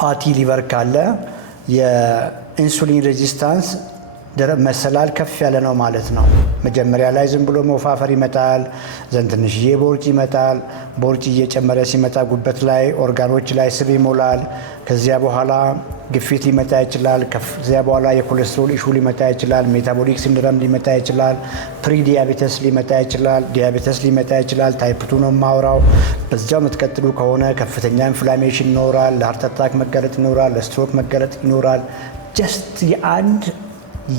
ፋቲ ሊቨር ካለ የኢንሱሊን ሬዚስታንስ መሰላል ከፍ ያለ ነው ማለት ነው። መጀመሪያ ላይ ዝም ብሎ መወፋፈር ይመጣል፣ ዘንድ ትንሽዬ ቦርጭ ይመጣል። ቦርጭ እየጨመረ ሲመጣ ጉበት ላይ ኦርጋኖች ላይ ስብ ይሞላል። ከዚያ በኋላ ግፊት ሊመጣ ይችላል። ከዚያ በኋላ የኮሌስትሮል ኢሹ ሊመጣ ይችላል። ሜታቦሊክ ሲንድረም ሊመጣ ይችላል። ፕሪ ዲያቤተስ ሊመጣ ይችላል። ዲያቤተስ ሊመጣ ይችላል። ታይፕ 2 ነው የማወራው። በዚያው የምትቀጥሉ ከሆነ ከፍተኛ ኢንፍላሜሽን ይኖራል። ለሃርት አታክ መጋለጥ ይኖራል። ለስትሮክ መጋለጥ ይኖራል። ጀስት የአንድ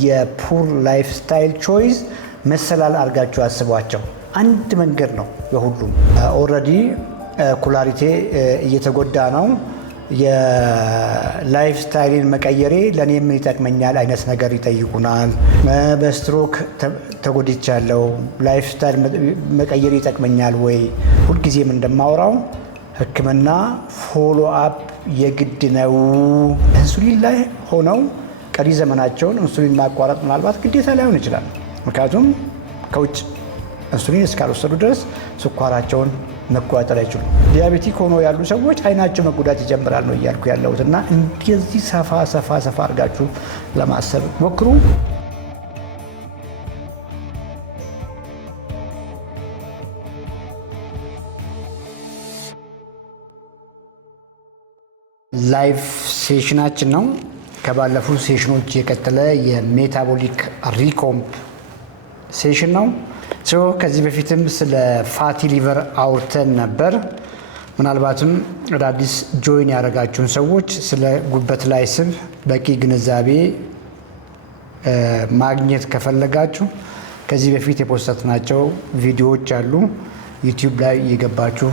የፑር ላይፍ ስታይል ቾይስ መሰላል አድርጋችሁ አስቧቸው። አንድ መንገድ ነው የሁሉም። ኦልሬዲ ኩላሊቴ እየተጎዳ ነው፣ የላይፍ ስታይልን መቀየሬ ለእኔ ምን ይጠቅመኛል አይነት ነገር ይጠይቁናል። በስትሮክ ተጎድቻለሁ፣ ላይፍ ስታይል መቀየር ይጠቅመኛል ወይ? ሁልጊዜም እንደማወራው ሕክምና ፎሎ አፕ የግድ ነው። ኢንሱሊን ላይ ሆነው ቀሪ ዘመናቸውን ኢንሱሊን ማቋረጥ ምናልባት ግዴታ ላይሆን ይችላል። ምክንያቱም ከውጭ ኢንሱሊን እስካልወሰዱ ድረስ ስኳራቸውን መቆጣጠር አይችሉም። ዲያቤቲክ ሆኖ ያሉ ሰዎች አይናቸው መጎዳት ይጀምራል ነው እያልኩ ያለሁት እና እንደዚህ ሰፋ አድርጋችሁ ለማሰብ ሞክሩ። ላይቭ ሴሽናችን ነው። ከባለፉት ሴሽኖች የቀጠለ የሜታቦሊክ ሪኮምፕ ሴሽን ነው። ከዚህ በፊትም ስለ ፋቲ ሊቨር አውርተን ነበር። ምናልባትም አዳዲስ ጆይን ያደረጋችሁን ሰዎች ስለ ጉበት ላይ ስብ በቂ ግንዛቤ ማግኘት ከፈለጋችሁ ከዚህ በፊት የፖስተትናቸው ቪዲዮዎች አሉ። ዩቲዩብ ላይ የገባችሁ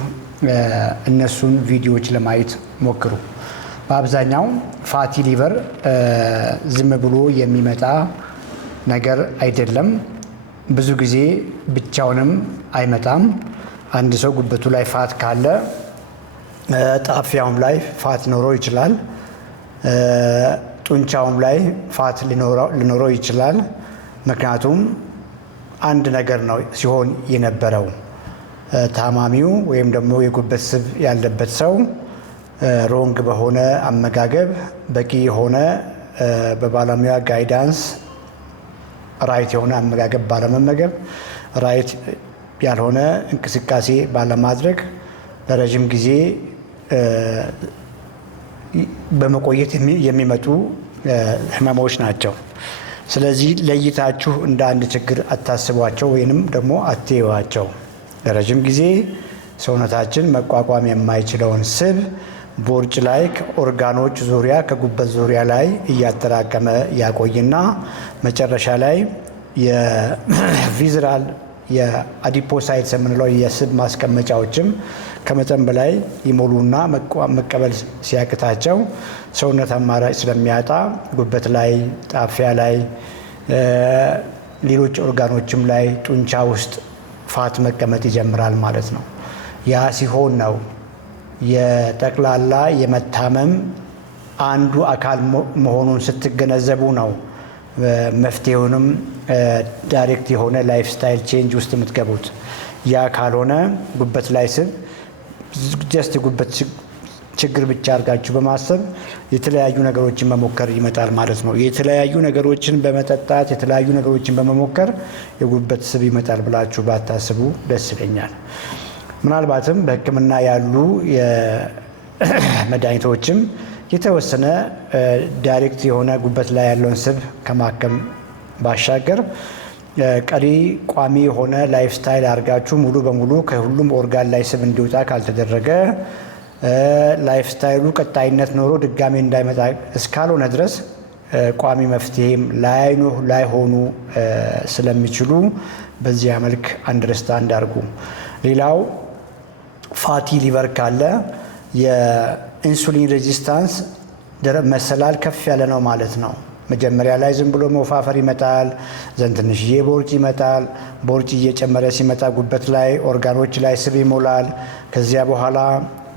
እነሱን ቪዲዮዎች ለማየት ሞክሩ። በአብዛኛው ፋቲ ሊቨር ዝም ብሎ የሚመጣ ነገር አይደለም። ብዙ ጊዜ ብቻውንም አይመጣም። አንድ ሰው ጉበቱ ላይ ፋት ካለ ጣፊያውም ላይ ፋት ሊኖረው ይችላል። ጡንቻውም ላይ ፋት ሊኖረው ይችላል። ምክንያቱም አንድ ነገር ነው ሲሆን የነበረው ታማሚው ወይም ደግሞ የጉበት ስብ ያለበት ሰው ሮንግ በሆነ አመጋገብ፣ በቂ የሆነ በባለሙያ ጋይዳንስ ራይት የሆነ አመጋገብ ባለመመገብ፣ ራይት ያልሆነ እንቅስቃሴ ባለማድረግ ለረጅም ጊዜ በመቆየት የሚመጡ ህመሞች ናቸው። ስለዚህ ለይታችሁ እንደ አንድ ችግር አታስቧቸው ወይንም ደግሞ አትዩዋቸው። ለረጅም ጊዜ ሰውነታችን መቋቋም የማይችለውን ስብ ቦርጭ ላይ ከኦርጋኖች ዙሪያ ከጉበት ዙሪያ ላይ እያጠራቀመ ያቆይና መጨረሻ ላይ የቪዝራል የአዲፖሳይትስ የምንለው የስብ ማስቀመጫዎችም ከመጠን በላይ ይሞሉና መቀበል ሲያቅታቸው ሰውነት አማራጭ ስለሚያጣ ጉበት ላይ፣ ጣፊያ ላይ፣ ሌሎች ኦርጋኖችም ላይ ጡንቻ ውስጥ ፋት መቀመጥ ይጀምራል ማለት ነው። ያ ሲሆን ነው የጠቅላላ የመታመም አንዱ አካል መሆኑን ስትገነዘቡ ነው መፍትሄውንም ዳይሬክት የሆነ ላይፍ ስታይል ቼንጅ ውስጥ የምትገቡት። ያ ካልሆነ ጉበት ላይ ስብ ጀስት ጉበት ችግር ብቻ አድርጋችሁ በማሰብ የተለያዩ ነገሮችን መሞከር ይመጣል ማለት ነው። የተለያዩ ነገሮችን በመጠጣት የተለያዩ ነገሮችን በመሞከር የጉበት ስብ ይመጣል ብላችሁ ባታስቡ ደስ ይለኛል። ምናልባትም በሕክምና ያሉ መድኃኒቶችም የተወሰነ ዳይሬክት የሆነ ጉበት ላይ ያለውን ስብ ከማከም ባሻገር ቀሪ ቋሚ የሆነ ላይፍ ስታይል አድርጋችሁ ሙሉ በሙሉ ከሁሉም ኦርጋን ላይ ስብ እንዲወጣ ካልተደረገ ላይፍ ስታይሉ ቀጣይነት ኖሮ ድጋሜ እንዳይመጣ እስካልሆነ ድረስ ቋሚ መፍትሄም ላይሆኑ ስለሚችሉ በዚያ መልክ አንደርስታንድ አድርጉ። ሌላው ፋቲ ሊቨር ካለ የኢንሱሊን ሬዚስታንስ መሰላል ከፍ ያለ ነው ማለት ነው። መጀመሪያ ላይ ዝም ብሎ መወፋፈር ይመጣል፣ ዘንድ ትንሽዬ ቦርጭ ይመጣል። ቦርጭ እየጨመረ ሲመጣ ጉበት ላይ ኦርጋኖች ላይ ስብ ይሞላል። ከዚያ በኋላ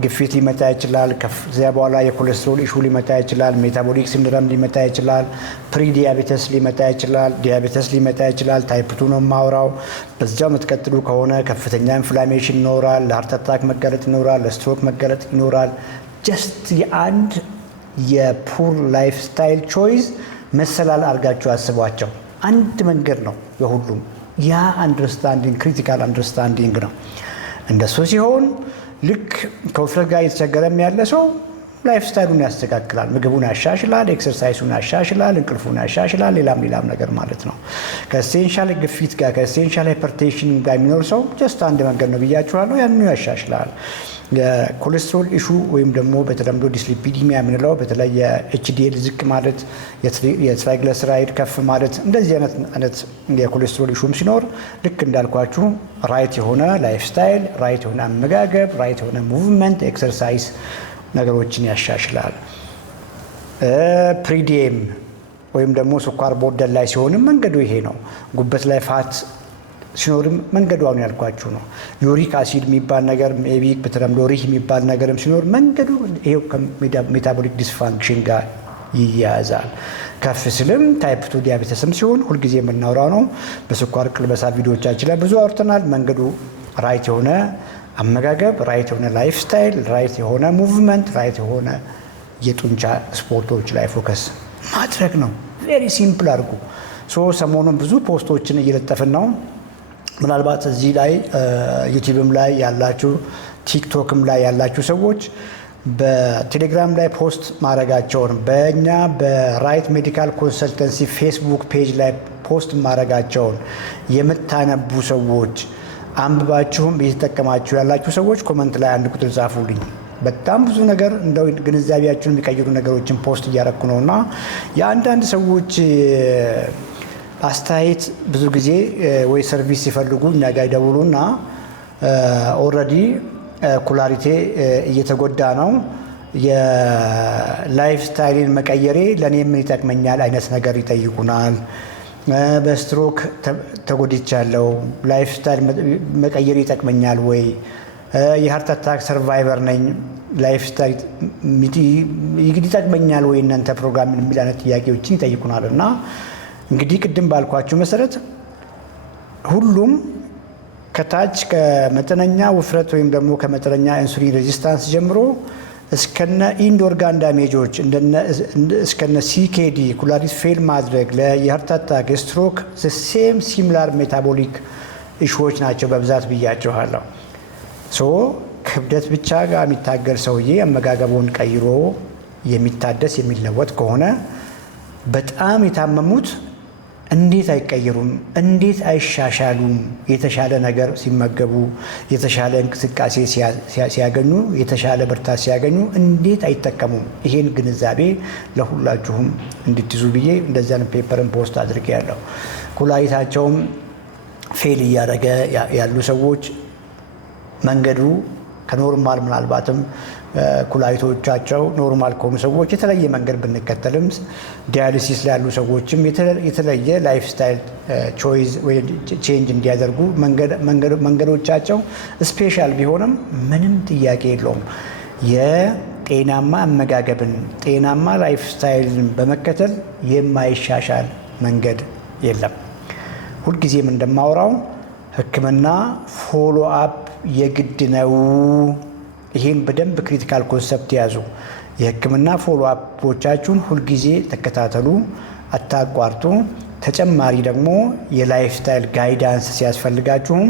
ግፊት ሊመጣ ይችላል። ከዚያ በኋላ የኮሌስትሮል ኢሹ ሊመጣ ይችላል። ሜታቦሊክ ሲንድረም ሊመጣ ይችላል። ፕሪ ዲያቤተስ ሊመጣ ይችላል። ዲያቤተስ ሊመጣ ይችላል። ታይፕ 2 ነው የማወራው። በዚያው የምትቀጥሉ ከሆነ ከፍተኛ ኢንፍላሜሽን ይኖራል። ለሃርት አታክ መጋለጥ ይኖራል። ለስትሮክ መጋለጥ ይኖራል። ጀስት የአንድ የፑር ላይፍ ስታይል ቾይስ መሰላል አድርጋችሁ አስቧቸው። አንድ መንገድ ነው የሁሉም። ያ አንደርስታንዲንግ ክሪቲካል አንደርስታንዲንግ ነው። እንደሱ ሲሆን ልክ ከውፍረት ጋር እየተቸገረም ያለ ሰው ላይፍ ስታይሉን ያስተካክላል፣ ምግቡን ያሻሽላል፣ ኤክሰርሳይሱን ያሻሽላል፣ እንቅልፉን ያሻሽላል፣ ሌላም ነገር ማለት ነው። ከኤሴንሻል ግፊት ጋር ከኤሴንሻል ሃይፐርቴንሽን ጋር የሚኖር ሰው ጀስት አንድ መንገድ ነው ብያችኋለሁ፣ ያንኑ ያሻሽላል። የኮሌስትሮል ኢሹ ወይም ደግሞ በተለምዶ ዲስሊፒዲሚያ የምንለው በተለይ የኤችዲኤል ዝቅ ማለት የትራይግሊሰራይድ ከፍ ማለት እንደዚህ አይነት የኮሌስትሮል ኢሹም ሲኖር ልክ እንዳልኳችሁ ራይት የሆነ ላይፍ ስታይል፣ ራይት የሆነ አመጋገብ፣ ራይት የሆነ ሙቭመንት፣ ኤክሰርሳይዝ ነገሮችን ያሻሽላል። ፕሪዲየም ወይም ደግሞ ስኳር ቦርደር ላይ ሲሆንም መንገዱ ይሄ ነው። ጉበት ላይ ፋት ሲኖርም መንገዱ አሁን ያልኳችሁ ነው። ዩሪክ አሲድ የሚባል ነገር ሜቢ በተለምዶ ሪህ የሚባል ነገርም ሲኖር መንገዱ ይሄው ከሜታቦሊክ ዲስፋንክሽን ጋር ይያያዛል። ከፍ ስልም ታይፕ 2 ዲያቤተስም ሲሆን ሁልጊዜ የምናወራው ነው። በስኳር ቅልበሳ ቪዲዮዎቻችን ላይ ብዙ አውርተናል። መንገዱ ራይት የሆነ አመጋገብ፣ ራይት የሆነ ላይፍ ስታይል፣ ራይት የሆነ ሙቭመንት፣ ራይት የሆነ የጡንቻ ስፖርቶች ላይ ፎከስ ማድረግ ነው። ቬሪ ሲምፕል አድርጉ። ሰሞኑን ብዙ ፖስቶችን እየለጠፍን ነው። ምናልባት እዚህ ላይ ዩቲዩብም ላይ ያላችሁ ቲክቶክም ላይ ያላችሁ ሰዎች በቴሌግራም ላይ ፖስት ማድረጋቸውን በእኛ በራይት ሜዲካል ኮንሰልተንሲ ፌስቡክ ፔጅ ላይ ፖስት ማድረጋቸውን የምታነቡ ሰዎች አንብባችሁም እየተጠቀማችሁ ያላችሁ ሰዎች ኮመንት ላይ አንድ ቁጥር ጻፉልኝ። በጣም ብዙ ነገር እንደው ግንዛቤያችሁን የሚቀይሩ ነገሮችን ፖስት እያረኩ ነውና የአንዳንድ ሰዎች አስተያየት ብዙ ጊዜ ወይ ሰርቪስ ሲፈልጉ እኛ ጋር ይደውሉና ኦልሬዲ ኩላሊቴ እየተጎዳ ነው፣ የላይፍ ስታይልን መቀየሬ ለእኔ ምን ይጠቅመኛል አይነት ነገር ይጠይቁናል። በስትሮክ ተጎድቻለሁ፣ ላይፍ ስታይል መቀየር ይጠቅመኛል ወይ? የሀርት አታክ ሰርቫይቨር ነኝ፣ ላይፍ ስታይል ይጠቅመኛል ወይ እናንተ ፕሮግራም የሚል አይነት ጥያቄዎችን ይጠይቁናል። እና እንግዲህ ቅድም ባልኳችሁ መሰረት ሁሉም ከታች ከመጠነኛ ውፍረት ወይም ደግሞ ከመጠነኛ ኢንሱሊን ሬዚስታንስ ጀምሮ እስከነ ኢንድ ኦርጋን ዳሜጆች እስከነ ሲኬዲ ኩላሊት ፌል ማድረግ ለየሀርት አታክ ስትሮክ ሴም ሲሚላር ሜታቦሊክ ኢሹዎች ናቸው በብዛት ብያቸዋለሁ። ክብደት ብቻ ጋር የሚታገል ሰውዬ አመጋገቡን ቀይሮ የሚታደስ የሚለወጥ ከሆነ በጣም የታመሙት እንዴት አይቀየሩም? እንዴት አይሻሻሉም? የተሻለ ነገር ሲመገቡ፣ የተሻለ እንቅስቃሴ ሲያገኙ፣ የተሻለ ብርታት ሲያገኙ እንዴት አይጠቀሙም? ይሄን ግንዛቤ ለሁላችሁም እንድትይዙ ብዬ እንደዚያን ፔፐርን ፖስት አድርጌያለሁ። ኩላሊታቸውም ፌል እያደረገ ያሉ ሰዎች መንገዱ ከኖርማል ምናልባትም ኩላሊቶቻቸው ኖርማል ከሆኑ ሰዎች የተለየ መንገድ ብንከተልም ዲያሊሲስ ላይ ያሉ ሰዎችም የተለየ ላይፍ ስታይል ቾይስ ወይ ቼንጅ እንዲያደርጉ መንገዶቻቸው ስፔሻል ቢሆንም ምንም ጥያቄ የለውም። የጤናማ አመጋገብን ጤናማ ላይፍ ስታይልን በመከተል የማይሻሻል መንገድ የለም። ሁልጊዜም እንደማወራው ሕክምና ፎሎ አፕ የግድ ነው። ይህን በደንብ ክሪቲካል ኮንሰፕት ያዙ። የህክምና ፎሎ አፖቻችሁን ሁልጊዜ ተከታተሉ፣ አታቋርጡ። ተጨማሪ ደግሞ የላይፍ ስታይል ጋይዳንስ ሲያስፈልጋችሁም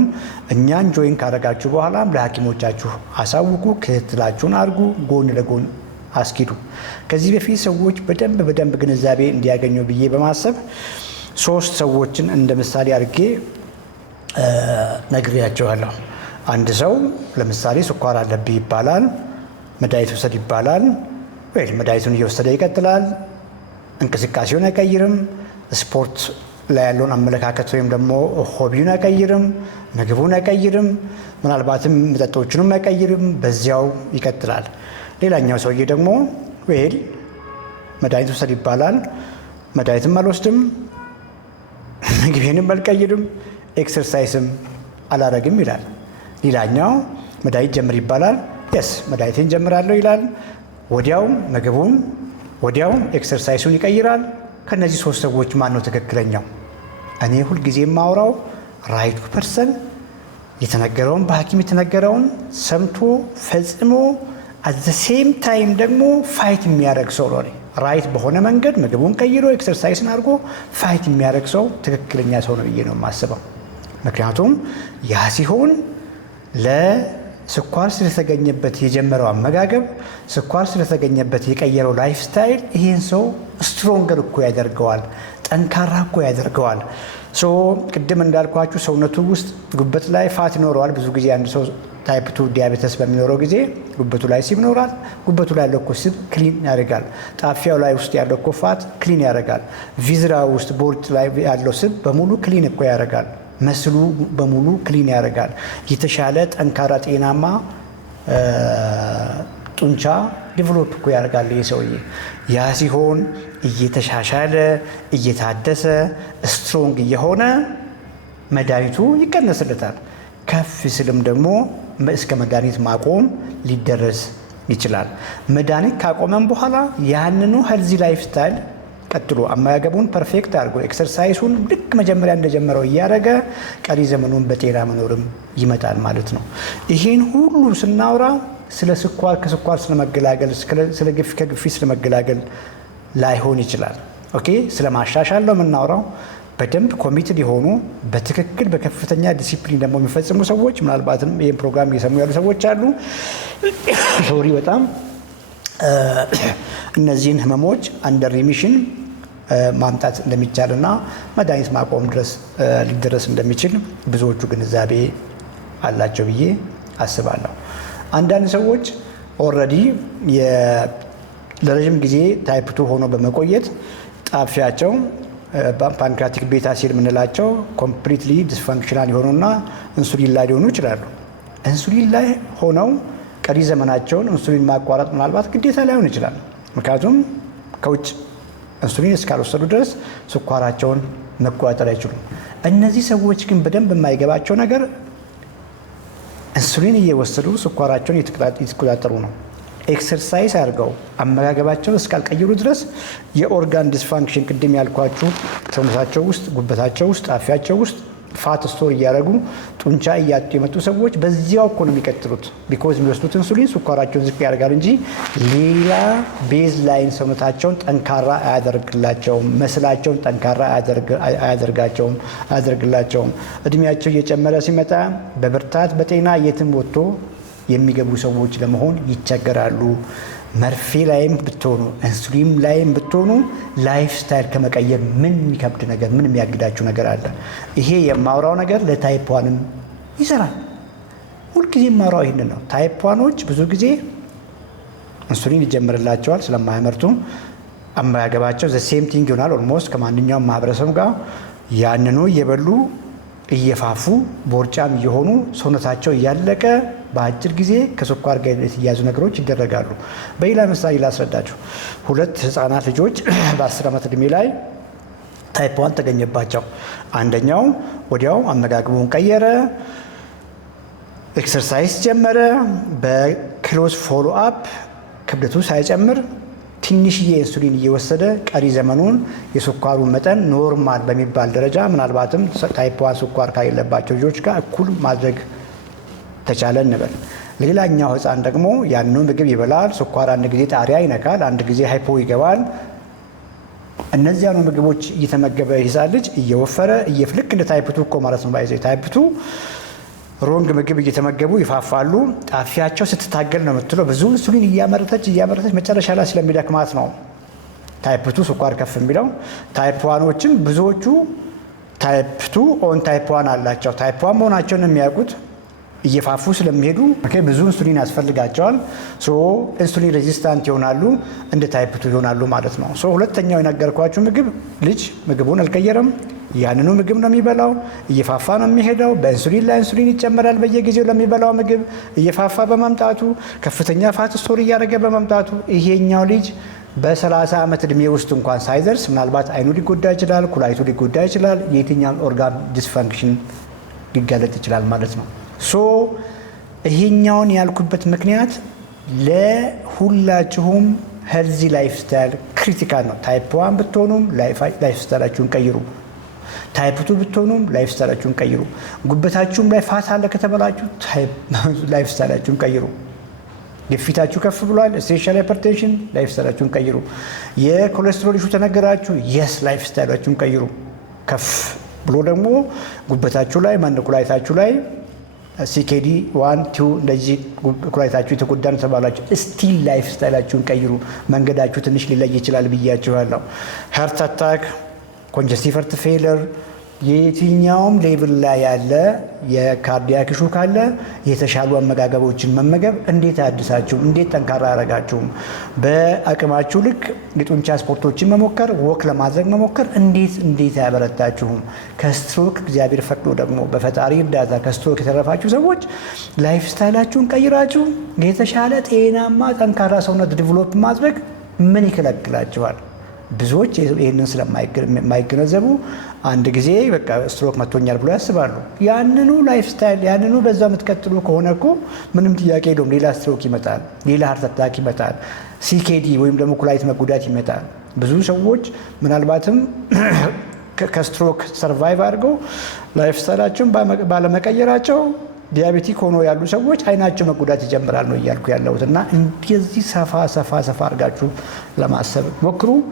እኛን ጆይን ካደረጋችሁ በኋላ ለሐኪሞቻችሁ አሳውቁ፣ ክትትላችሁን አድርጉ፣ ጎን ለጎን አስኪዱ። ከዚህ በፊት ሰዎች በደንብ ግንዛቤ እንዲያገኙ ብዬ በማሰብ 3 ሰዎችን እንደ ምሳሌ አድርጌ ነግሬያቸዋለሁ። አንድ ሰው ለምሳሌ ስኳር አለብህ ይባላል፣ መድኃኒት ውሰድ ይባላል። ወይ መድኃኒቱን እየወሰደ ይቀጥላል፣ እንቅስቃሴውን አይቀይርም፣ ስፖርት ላይ ያለውን አመለካከት ወይም ደግሞ ሆቢውን አይቀይርም፣ ምግቡን አይቀይርም፣ ምናልባትም መጠጦችንም አይቀይርም፣ በዚያው ይቀጥላል። ሌላኛው ሰውዬ ደግሞ ወይ መድኃኒት ውሰድ ይባላል፣ መድኃኒትም አልወስድም፣ ምግቤንም አልቀይርም፣ ኤክሰርሳይስም አላረግም ይላል። ሌላኛው መድኃኒት ጀምር ይባላል፣ የስ መድኃኒትን ጀምራለሁ ይላል። ወዲያው ምግቡን ወዲያው ኤክሰርሳይሱን ይቀይራል። ከነዚህ 3 ሰዎች ማን ነው ትክክለኛው? እኔ ሁልጊዜ የማወራው ራይቱ ፐርሰን የተነገረውን በሐኪም የተነገረውን ሰምቶ ፈጽሞ አት ዘ ሴም ታይም ደግሞ ፋይት የሚያደርግ ሰው ነው። ራይት በሆነ መንገድ ምግቡን ቀይሮ ኤክሰርሳይስን አድርጎ ፋይት የሚያደርግ ሰው ትክክለኛ ሰው ነው ብዬ ነው የማስበው። ምክንያቱም ያ ሲሆን ለስኳር ስለተገኘበት የጀመረው አመጋገብ፣ ስኳር ስለተገኘበት የቀየረው ላይፍ ስታይል ይህን ሰው ስትሮንገር እኮ ያደርገዋል፣ ጠንካራ እኮ ያደርገዋል። ቅድም እንዳልኳችሁ ሰውነቱ ውስጥ ጉበት ላይ ፋት ይኖረዋል። ብዙ ጊዜ አንድ ሰው ታይፕ 2 ዲያቤተስ በሚኖረው ጊዜ ጉበቱ ላይ ሲብ ይኖራል። ጉበቱ ላይ ያለው እኮ ስብ ክሊን ያደርጋል። ጣፊያው ላይ ውስጥ ያለው እኮ ፋት ክሊን ያደርጋል። ቪዝራ ውስጥ ቦርጭ ላይ ያለው ስብ በሙሉ ክሊን እኮ ያደርጋል። መስሉ በሙሉ ክሊን ያደርጋል። የተሻለ ጠንካራ ጤናማ ጡንቻ ዲቨሎፕ እኮ ያደርጋል ይህ ሰውዬ። ያ ሲሆን እየተሻሻለ እየታደሰ ስትሮንግ እየሆነ መድኃኒቱ ይቀነስለታል። ከፍ ስልም ደግሞ እስከ መድኃኒት ማቆም ሊደረስ ይችላል። መድኃኒት ካቆመም በኋላ ያንኑ ሄልዚ ላይፍ ስታይል ቀጥሎ አመጋገቡን ፐርፌክት አድርጎ ኤክሰርሳይሱን ልክ መጀመሪያ እንደጀመረው እያደረገ ቀሪ ዘመኑን በጤና መኖርም ይመጣል ማለት ነው። ይህን ሁሉ ስናወራ ስለ ስኳር ከስኳር ስለመገላገል፣ ስለ ግፊት ከግፊት ስለመገላገል ላይሆን ይችላል። ኦኬ፣ ስለ ማሻሻል ነው የምናወራው። በደንብ ኮሚትድ የሆኑ በትክክል በከፍተኛ ዲሲፕሊን ደግሞ የሚፈጽሙ ሰዎች ምናልባትም ይህን ፕሮግራም እየሰሙ ያሉ ሰዎች አሉ። ሶሪ በጣም እነዚህን ህመሞች አንደር ሪሚሽን ማምጣት እንደሚቻልና መድኃኒት ማቆም ድረስ ሊደረስ እንደሚችል ብዙዎቹ ግንዛቤ አላቸው ብዬ አስባለሁ። አንዳንድ ሰዎች ኦልሬዲ ለረዥም ጊዜ ታይፕ 2 ሆኖ በመቆየት ጣፊያቸው ፓንክሪያቲክ ቤታ ሴል የምንላቸው ኮምፕሊትሊ ዲስፋንክሽናል የሆኑና ኢንሱሊን ላይ ሊሆኑ ይችላሉ። ኢንሱሊን ላይ ሆነው ቀሪ ዘመናቸውን ኢንሱሊን ማቋረጥ ምናልባት ግዴታ ላይሆን ይችላል። ምክንያቱም ከውጭ ኢንሱሊን እስካልወሰዱ ድረስ ስኳራቸውን መቆጣጠር አይችሉም። እነዚህ ሰዎች ግን በደንብ የማይገባቸው ነገር ኢንሱሊን እየወሰዱ ስኳራቸውን እየተቆጣጠሩ ነው። ኤክሰርሳይዝ አድርገው አመጋገባቸውን እስካልቀየሩ ድረስ የኦርጋን ዲስፋንክሽን ቅድም ያልኳችሁ ሰውነታቸው ውስጥ፣ ጉበታቸው ውስጥ፣ ጣፊያቸው ውስጥ ፋት ስቶር እያደረጉ ጡንቻ እያጡ የመጡ ሰዎች በዚያው እኮ ነው የሚቀጥሉት። ቢኮዝ የሚወስዱት ኢንሱሊን ስኳራቸውን ዝቅ ያደርጋል እንጂ ሌላ ቤዝ ላይን ሰውነታቸውን ጠንካራ አያደርግላቸውም። መስላቸውን ጠንካራ አያደርግላቸውም። እድሜያቸው እየጨመረ ሲመጣ በብርታት በጤና የትም ወጥቶ የሚገቡ ሰዎች ለመሆን ይቸገራሉ። መርፌ ላይም ብትሆኑ ኢንሱሊን ላይም ብትሆኑ ላይፍ ስታይል ከመቀየር ምን የሚከብድ ነገር፣ ምን የሚያግዳችሁ ነገር አለ? ይሄ የማውራው ነገር ለታይፕ 1ም ይሰራል። ሁልጊዜ የማውራው ይህንን ነው። ታይፕ 1ዎች ብዙ ጊዜ ኢንሱሊን ይጀምርላቸዋል ስለማያመርቱ አመጋገባቸው ዘ ሴም ቲንግ ይሆናል። ኦልሞስት ከማንኛውም ማህበረሰብ ጋር ያንኑ እየበሉ እየፋፉ ቦርጫም እየሆኑ ሰውነታቸው እያለቀ በአጭር ጊዜ ከስኳር ጋር የተያዙ ነገሮች ይደረጋሉ። በሌላ ምሳሌ ላስረዳችሁ። 2 ህፃናት ልጆች በ10 ዓመት ዕድሜ ላይ ታይፕ 1 ተገኘባቸው። አንደኛው ወዲያው አመጋገቡን ቀየረ፣ ኤክሰርሳይዝ ጀመረ። በክሎዝ ፎሎ አፕ ክብደቱ ሳይጨምር ትንሽዬ ኢንሱሊን እየወሰደ ቀሪ ዘመኑን የስኳሩን መጠን ኖርማል በሚባል ደረጃ ምናልባትም ታይፕ 1 ስኳር ከሌለባቸው ልጆች ጋር እኩል ማድረግ ተቻለ እንበል። ሌላኛው ህፃን ደግሞ ያንኑ ምግብ ይበላል። ስኳር አንድ ጊዜ ጣሪያ ይነካል፣ አንድ ጊዜ ሃይፖ ይገባል። እነዚያኑ ምግቦች እየተመገበ ህፃን ልጅ እየወፈረ ልክ እንደ ታይፕ 2 እኮ ማለት ነው። ባይዘ ታይፕ 2 ሮንግ ምግብ እየተመገቡ ይፋፋሉ። ጣፊያቸው ስትታገል ነው የምትለው። ብዙ ኢንሱሊን እያመረተች መጨረሻ ላይ ስለሚደክማት ነው ታይፕ 2 ስኳር ከፍ የሚለው። ታይፕ 1ዎችም ብዙዎቹ ታይፕ 2 ኦን ታይፕ 1 አላቸው። ታይፕ 1 መሆናቸውን የሚያውቁት እየፋፉ ስለሚሄዱ ብዙ ኢንሱሊን ያስፈልጋቸዋል። ኢንሱሊን ሬዚስታንት ይሆናሉ፣ እንደ ታይፕ 2 ይሆናሉ ማለት ነው። ሁለተኛው የነገርኳችሁ ምግብ ልጅ ምግቡን አልቀየረም፣ ያንኑ ምግብ ነው የሚበላው፣ እየፋፋ ነው የሚሄደው። በኢንሱሊን ላይ ኢንሱሊን ይጨመራል በየጊዜው ለሚበላው ምግብ። እየፋፋ በመምጣቱ ከፍተኛ ፋት ስቶር እያደረገ በመምጣቱ ይሄኛው ልጅ በ30 ዓመት ዕድሜ ውስጥ እንኳን ሳይደርስ ምናልባት አይኑ ሊጎዳ ይችላል፣ ኩላሊቱ ሊጎዳ ይችላል፣ የትኛውን ኦርጋን ዲስፋንክሽን ሊጋለጥ ይችላል ማለት ነው። ይሄኛውን ያልኩበት ምክንያት ለሁላችሁም ሄልዚ ላይፍ ስታይል ክሪቲካል ነው። ታይፕ 1 ብትሆኑም ላይፍ ስታይላችሁን ቀይሩ። ታይፕ 2 ብትሆኑም ላይፍ ስታይላችሁን ቀይሩ። ጉበታችሁም ላይ ፋት አለ ከተበላችሁ ላይፍ ስታይላችሁን ቀይሩ። ግፊታችሁ ከፍ ብሏል፣ ኤሴንሻል ሃይፐርቴንሽን፣ ላይፍ ስታይላችሁን ቀይሩ። የኮሌስትሮል ኢሹ ተነገራችሁ፣ የስ ላይፍ ስታይላችሁን ቀይሩ። ከፍ ብሎ ደግሞ ጉበታችሁ ላይ ኩላሊታችሁ ላይ ሲኬዲ 1 2 እንደዚህ ኩላሊታችሁ የተጎዳ ነው ተባላችሁ፣ ስቲል ላይፍ ስታይላችሁን ቀይሩ። መንገዳችሁ ትንሽ ሊለይ ይችላል ብያችኋለሁ። ሀርት አታክ፣ ኮንጀስቲቭ ሀርት ፌለር፣ የትኛውም ሌቭል ላይ ያለ የካርዲያክ ኢሹ ካለ የተሻሉ አመጋገቦችን መመገብ እንዴት አያድሳችሁም? እንዴት ጠንካራ ያደርጋችሁም? በአቅማችሁ ልክ የጡንቻ ስፖርቶችን መሞከር፣ ወክ ለማድረግ መሞከር እንዴት አያበረታችሁም? ከስትሮክ እግዚአብሔር ፈቅዶ ደግሞ በፈጣሪ እርዳታ ከስትሮክ የተረፋችሁ ሰዎች ላይፍ ስታይላችሁን ቀይራችሁ የተሻለ ጤናማ ጠንካራ ሰውነት ዲቨሎፕ ማድረግ ምን ይከለክላችኋል? ብዙዎች ይህንን ስለማይገነዘቡ አንድ ጊዜ በቃ ስትሮክ መጥቶኛል ብሎ ያስባሉ። ያንኑ ላይፍ ስታይል ያንኑ በዛ የምትቀጥሉ ከሆነ እኮ ምንም ጥያቄ የለውም። ሌላ ስትሮክ ይመጣል፣ ሌላ ሃርት አታክ ይመጣል፣ ሲኬዲ ወይም ደግሞ ኩላሊት መጎዳት ይመጣል። ብዙ ሰዎች ምናልባትም ከስትሮክ ሰርቫይቭ አድርገው ላይፍ ስታይላቸውን ባለመቀየራቸው ዲያቤቲክ ሆኖ ያሉ ሰዎች አይናቸው መጎዳት ይጀምራል ነው እያልኩ ያለሁት። እና እንደዚህ ሰፋ አድርጋችሁ ለማሰብ ሞክሩ።